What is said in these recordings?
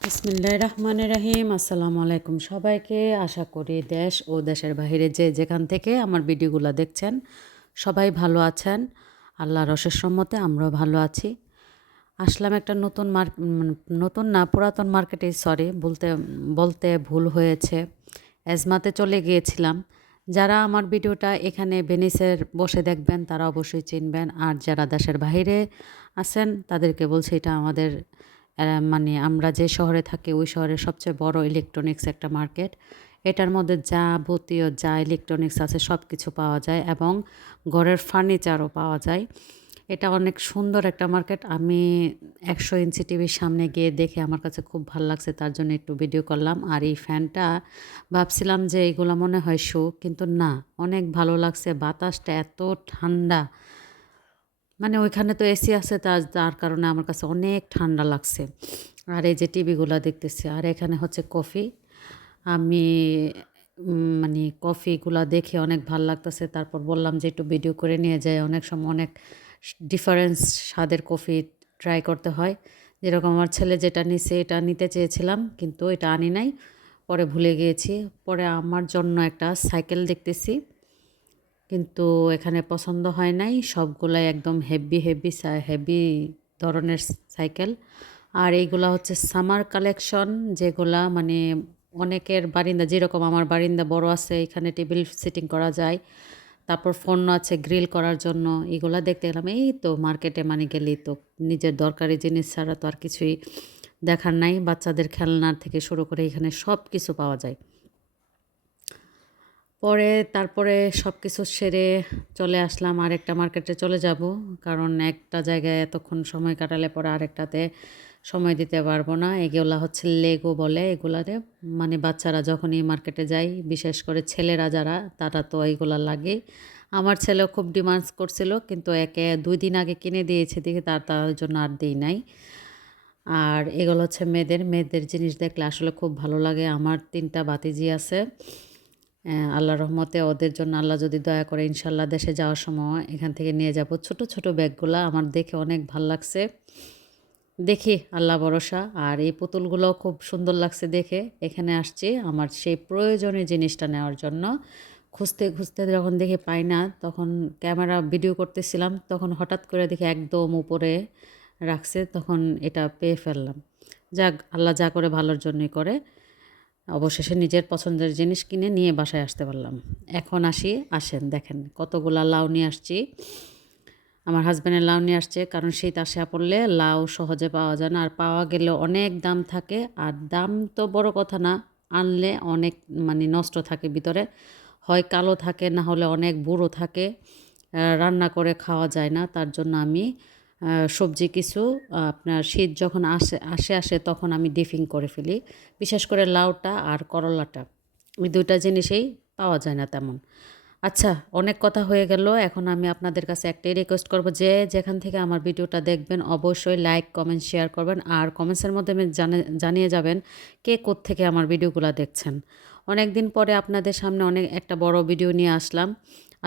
বিসমিল্লাহ রহমান রাহিম। আসসালামু আলাইকুম সবাইকে। আশা করি দেশ ও দেশের বাইরে যে যেখান থেকে আমার ভিডিওগুলো দেখছেন, সবাই ভালো আছেন। আল্লাহ রসের সম্মতে আমরাও ভালো আছি। আসলাম একটা নতুন মার্ক নতুন না, পুরাতন মার্কেটে সরি বলতে বলতে ভুল হয়েছে। এজমাতে চলে গিয়েছিলাম। যারা আমার ভিডিওটা এখানে ভেনিসের বসে দেখবেন, তারা অবশ্যই চিনবেন। আর যারা দেশের বাইরে আছেন, তাদেরকে বলছি এটা আমাদের মানে আমরা যে শহরে থাকি, ওই শহরের সবচেয়ে বড় ইলেকট্রনিক্স একটা মার্কেট এটার মধ্যে যাবতীয় যা ইলেকট্রনিক্স আছে সব কিছু পাওয়া যায় এবং ঘরের ফার্নিচারও পাওয়া যায়। এটা অনেক সুন্দর একটা মার্কেট আমি একশো ইঞ্চি টিভির সামনে গিয়ে দেখে আমার কাছে খুব ভালো লাগছে, তার জন্য একটু ভিডিও করলাম। আর এই ফ্যানটা ভাবছিলাম যে এগুলো মনে হয় শো কিন্তু না, অনেক ভালো লাগছে। বাতাসটা এত ঠান্ডা মানে ওইখানে তো এসি আছে তার তার কারণে আমার কাছে অনেক ঠান্ডা লাগছে। আর এই যে টিভিগুলো দেখতেছি, আর এখানে হচ্ছে কফি। আমি মানে কফিগুলো দেখে অনেক ভালো লাগতেছে। তারপর বললাম যে একটু ভিডিও করে নিয়ে যাই। অনেক সময় অনেক ডিফারেন্স স্বাদের কফি ট্রাই করতে হয়। যেরকম আমার ছেলে যেটা নিছে, এটা নিতে চেয়েছিলাম, কিন্তু এটা আনি নাই। পরে ভুলে গিয়েছি। পরে আমার জন্য একটা সাইকেল দেখতেছি। কিন্তু এখানে পছন্দ হয় নাই। সবগুলাই একদম হেভি হেভি হেভি ধরনের সাইকেল আর এইগুলা হচ্ছে সামার কালেকশন যেগুলা মানে অনেকের বারিন্দা, যেরকম আমার বারিন্দা বড় আছে, এখানে টেবিল সিটিং করা যায়। তারপর ফোন আছে গ্রিল করার জন্য, এগুলা দেখতে গেলাম, এই তো মার্কেটে মানে গেলেই তো নিজের দরকারি জিনিস ছাড়া তো আর কিছুই দেখার নাই। বাচ্চাদের খেলনার থেকে শুরু করে এখানে সব কিছু পাওয়া যায়। পরে তারপরে সব কিছু সেরে চলে আসলাম আরেকটা মার্কেটে চলে যাব। কারণ একটা জায়গায় এতক্ষণ সময় কাটালে পরে আরেকটাতে সময় দিতে পারব না। এগুলা হচ্ছে লেগো বলে এগুলারে। মানে বাচ্চারা যখনই মার্কেটে যায় বিশেষ করে ছেলেরা যারা, তারা তো এইগুলা লাগে আমার ছেলেও খুব ডিমান্ডস করছিল, কিন্তু একে দুই দিন আগে কিনে দিয়েছে, দেখে তার তার জন্য আর দিই নাই। আর এগুলো হচ্ছে মেয়েদের। মেয়েদের জিনিস দেখলে আসলে খুব ভালো লাগে। আমার তিনটা বাতিজি আছে। আল্লাহ রহমতে ওদের জন্য আল্লাহ যদি দয়া করে ইনশাল্লাহ দেশে যাওয়ার সময় এখান থেকে নিয়ে যাব। ছোট ছোট ব্যাগগুলো আমার দেখে অনেক ভালো লাগছে। দেখি, আল্লাহ ভরসা। আর এই পুতুলগুলোও খুব সুন্দর লাগছে দেখে। এখানে আসছি আমার সেই প্রয়োজনীয় জিনিসটা নেওয়ার জন্য। খুঁজতে খুঁজতে যখন দেখে পাই না, তখন ক্যামেরা ভিডিও করতেছিলাম, তখন হঠাৎ করে দেখে একদম উপরে রাখছে, তখন এটা পেয়ে ফেললাম। যাক, আল্লাহ যা করে ভালোর জন্যই করে। অবশেষে নিজের পছন্দের জিনিস কিনে নিয়ে বাসায় আসতে পারলাম। এখন আসি, আসেন, দেখেন কতগুলা লাউ নিয়ে আসছি। আমার হাজব্যান্ডের লাউ নিয়ে আসছে কারণ শীত আসা পড়লে লাউ সহজে পাওয়া যায় না। আর পাওয়া গেলে অনেক দাম থাকে। আর দাম তো বড় কথা না, আনলে অনেক মানে নষ্ট থাকে ভিতরে। হয় কালো থাকে, না হলে অনেক বুড়ো থাকে। রান্না করে খাওয়া যায় না, তার জন্য আমি সবজি কিছু, আপনার শীত যখন আসে আসে আসে তখন আমি ডিফিং করে ফেলি। বিশেষ করে লাউটা আর করলাটা। ওই দুইটা জিনিসেই পাওয়া যায় না তেমন। আচ্ছা অনেক কথা হয়ে গেল। এখন আমি আপনাদের কাছে একটাই রিকোয়েস্ট করব যে, যেখান থেকে আমার ভিডিওটা দেখবেন অবশ্যই লাইক কমেন্ট শেয়ার করবেন। আর কমেন্টসের মধ্যে জানিয়ে যাবেন কে থেকে আমার ভিডিওগুলো দেখছেন। অনেক দিন পরে আপনাদের সামনে অনেক, একটা বড় ভিডিও নিয়ে আসলাম।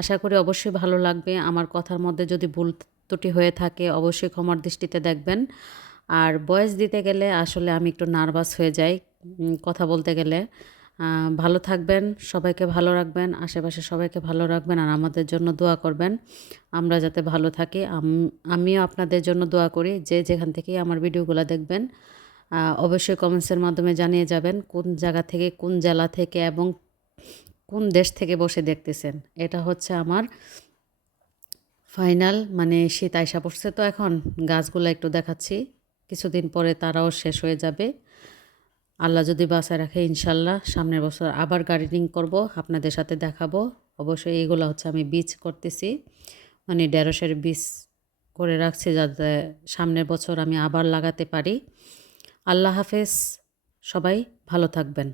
আশা করি অবশ্যই ভালো লাগবে। আমার কথার মধ্যে যদি ভুল ত্রুটি হয়ে থাকে, অবশ্যই ক্ষমার দৃষ্টিতে দেখবেন। আর বয়স দিতে গেলে আসলে আমি একটু নার্ভাস হয়ে যাই। কথা বলতে গেলে ভালো থাকবেন, সবাইকে ভালো রাখবেন, আশেপাশে সবাইকে ভালো রাখবেন আর আমাদের জন্য দোয়া করবেন। আমরা যাতে ভালো থাকি আমিও আপনাদের জন্য দোয়া করি, যে যেখান থেকেই আমার ভিডিওগুলো দেখবেন অবশ্যই কমেন্টসের মাধ্যমে জানিয়ে যাবেন কোন জায়গা থেকে, কোন জেলা থেকে এবং কোন দেশ থেকে বসে দেখতেছেন। এটা হচ্ছে আমার ফাইনাল মানে শীত আয়সা পড়ছে তো এখন, গাছগুলো একটু দেখাচ্ছি, কিছুদিন পরে তারাও শেষ হয়ে যাবে। আল্লাহ যদি বাসায় রাখে, ইনশাল্লাহ সামনের বছর আবার গার্ডেনিং করব, আপনাদের সাথে দেখাবো। অবশ্যই এইগুলো হচ্ছে আমি বীজ করতেছি মানে ঢেঁড়সের বীজ করে রাখছি যাতে সামনের বছর আমি আবার লাগাতে পারি। আল্লাহ হাফেজ, সবাই ভালো থাকবেন।